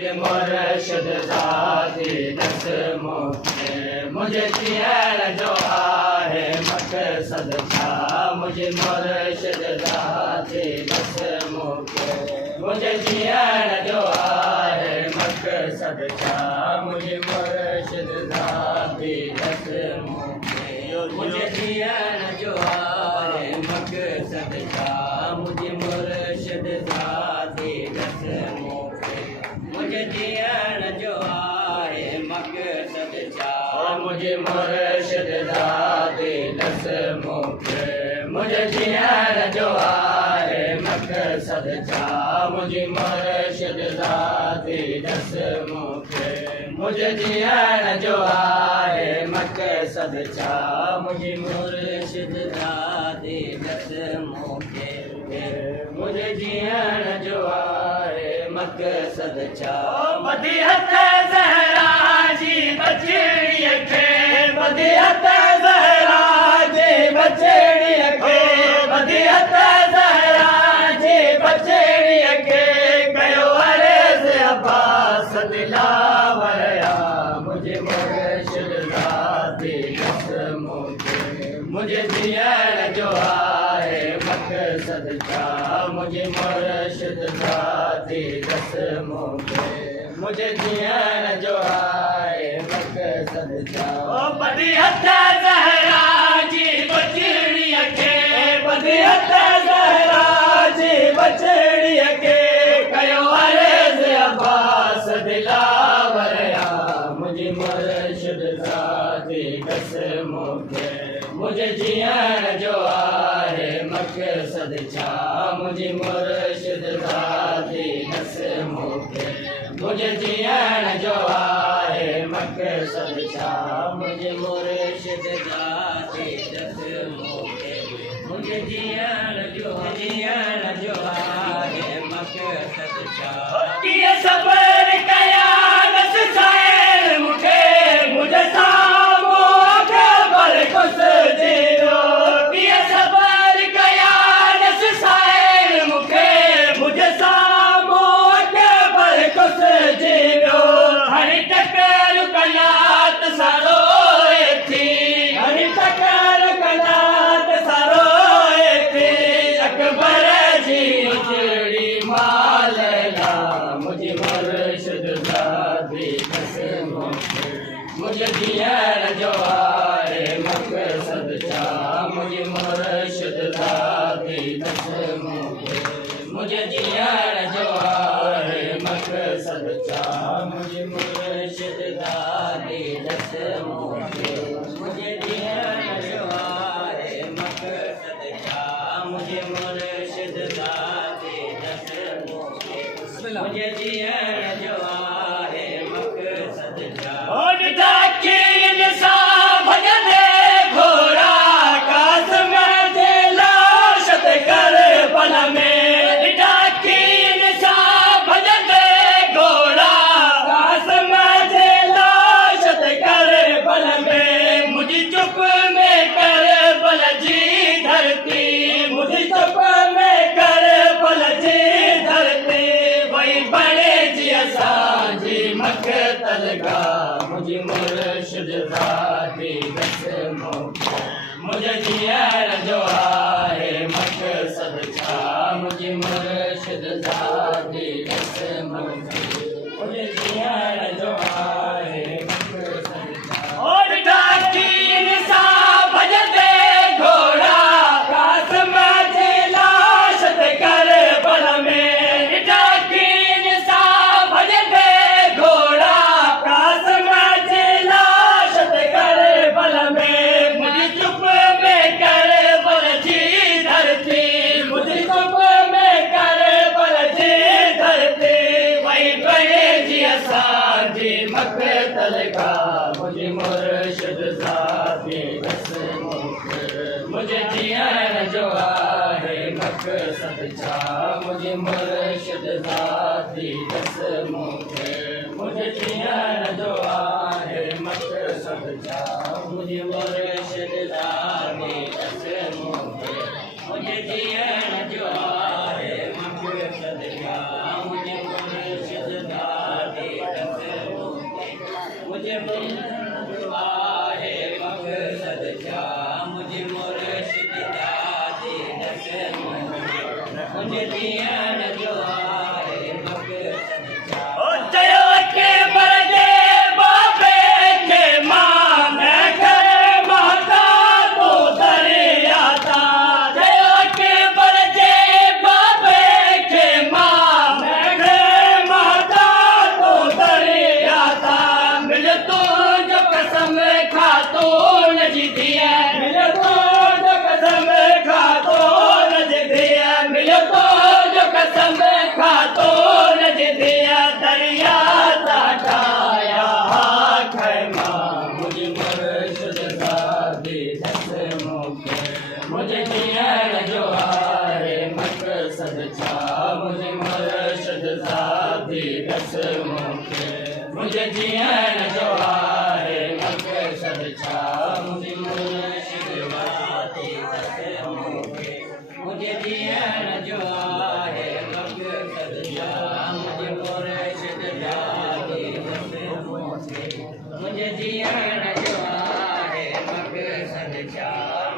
मुर्शिद ज़ाती दस मुझे मुझे जियण जो आहे मक़सद छा मुझे मुर्शिद ज़ाती दस मुझे जियण जो आहे मक़सद छा मुझे मुर्शिद ज़ाती दस मुझे जियण जो आहे मक़सद छा मुझे मुर्शिद ज़ाती दस मुझे जियण जो आहे मक़सद छा मुझे मुर्शिद ज़ाती दस मुझे जियण जो आहे मक़सद छा मुझे मुर्शिद ज़ाती दस मुझे जियण जो आहे मक़सद छा मुझे मुर्शिद ज़ाती दस मुझे जियण जो आहे मक़सद छा बदियत ज़हरा जी बचड़ीअ खे बदियत ज़हरा जी बचड़ीअ खे बदियत ज़हरा जी बचड़ीअ खे कयो अर्ज़ अब्बास दिलावर मुझे मुर्शिद ज़ाती दस मुझे जियण जो आहे मक़सद छा मुझे मुर्शिद ज़ाती दस मुझे जियण जो आहे मक़सद छा बदियत ज़हरा जी बचड़ीअ खे बदियत ज़हरा जी बचड़ीअ खे कयो अर्ज़ अब्बास दिलावर मुझे मुर्शिद ज़ाती दस मुझे जियण जो आहे मक़सद छा मुझे मुर्शिद ज़ाती दस मुझे जियण जो आहे मक़सद छा मुझे मुर्शिद ज़ाती दस मुझे जियण जो आहे मक़सद छा कीअं सबर कया दस साइल मूंखे मुझे साम्हूं अकबर खुश जीरो कीअं सबर कया दस साइल मूंखे मुझे साम्हूं अकबर खुश जीरो हर टकर कनात सरोए थी हर टकर कनात सरोए थी अकबर जी उजड़ी मालला मुझे मुर्शिद ज़ाती दस मुझे जियण जो आहे मक़सद छा मुझे मुर्शिद ज़ाती दस मुझे जियण जो आहे मक़सद छा मुझे मुर्शिद ज़ाती दस मुझे जियण जो आहे मक़सद छा मुझे मुर्शिद ज़ाती दस मुझे जियण जो आहे मक़सद छा मुझे मुर्शिद ज़ाती दस मुझे जियण जो आहे मक़सद छा मुझे मुर्शिद ज़ाती दस मुझे जियण जो आहे मक़सद छा और डाकीन सा भजदे घोड़ा कासम जी लाश ते करबल में डाकीन सा भजदे घोड़ा कासम जी लाश ते करबल में मुझे चुप में करबल जी धरती मुझे चुप में करबल जी धरती वही बड़े जी असांजी मक़तल का मुझे मुर्शिद ज़ाती दस मुझे जियण जो आहे मक़सद छा मुझे मुर्शिद ज़ाती दस मुझे जियण जो आहे मक़सद छा मुझे मुर्शिद ज़ाती दस मुझे जियण जो आहे मक़सद छा मुझे मुर्शिद ज़ाती मूंखे मुझे जीअण जो आहे मक़सद छा मुंहिंजी मुर्शिद वाती बस मूंखे मुझे जीअण जो आहे मक़सद छा मुंहिंजी मुर्शिद वाती बस मूंखे मुझे जीअण जो आहे मक़सद छा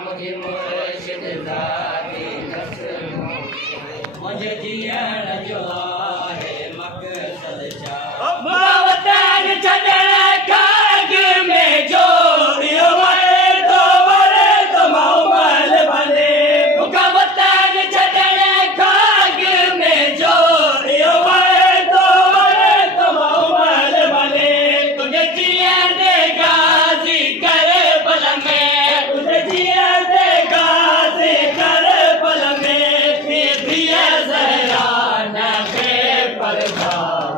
मुंहिंजी मुर्शिद वाती बस मूंखे मुझे जीअण जो आहे मक़सद छा वतन छॾण खाग में जो इहो वरे तो मौमल बने मूंखां वतन छॾण खाग में जो इहो वरे तो मौमल बने तुंहिंजे जीअण ते गाज़ी कर पल में तुंहिंजे जीअण ते गाज़ी कर पल में थिया ज़हरा न खे परदा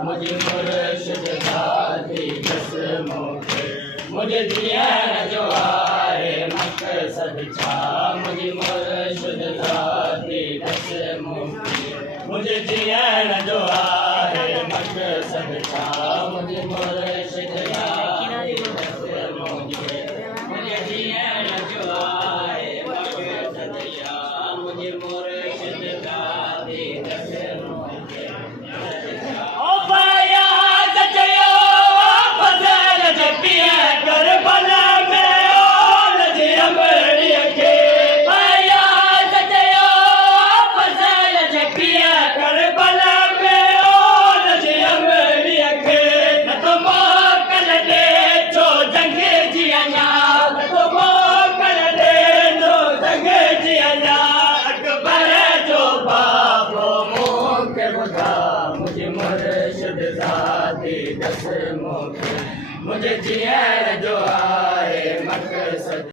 मुझे मुर्शिद वाती बस मूंखे मुझे जीअण जो आहे मक़सद छा मुझे मुर्शिद वाती बस मूंखे मुझे जीअण जो आहे मक़सद छा मुझे मुर्शिद वाती बस मूंखे मुझे जीअण जो आहे मक़सद छा मुझे मुर्शिद वाती बस मूंखे ओ फरियाद चयो फज़ल जपिया कर भला में ओल जी अमरीअ खे फरियाद चयो फज़ल जपिया कर भला में ओल जी अमरीअ खे न तो मोकल ॾे जो जंग जी अञा न तो मोकल ॾे जो जंग जी अञा अकबर जो बाबो मूंखे ॿुधा मुंहिंजी मुर्शिद वाती बस मूंखे मुझे जीअण जो आहे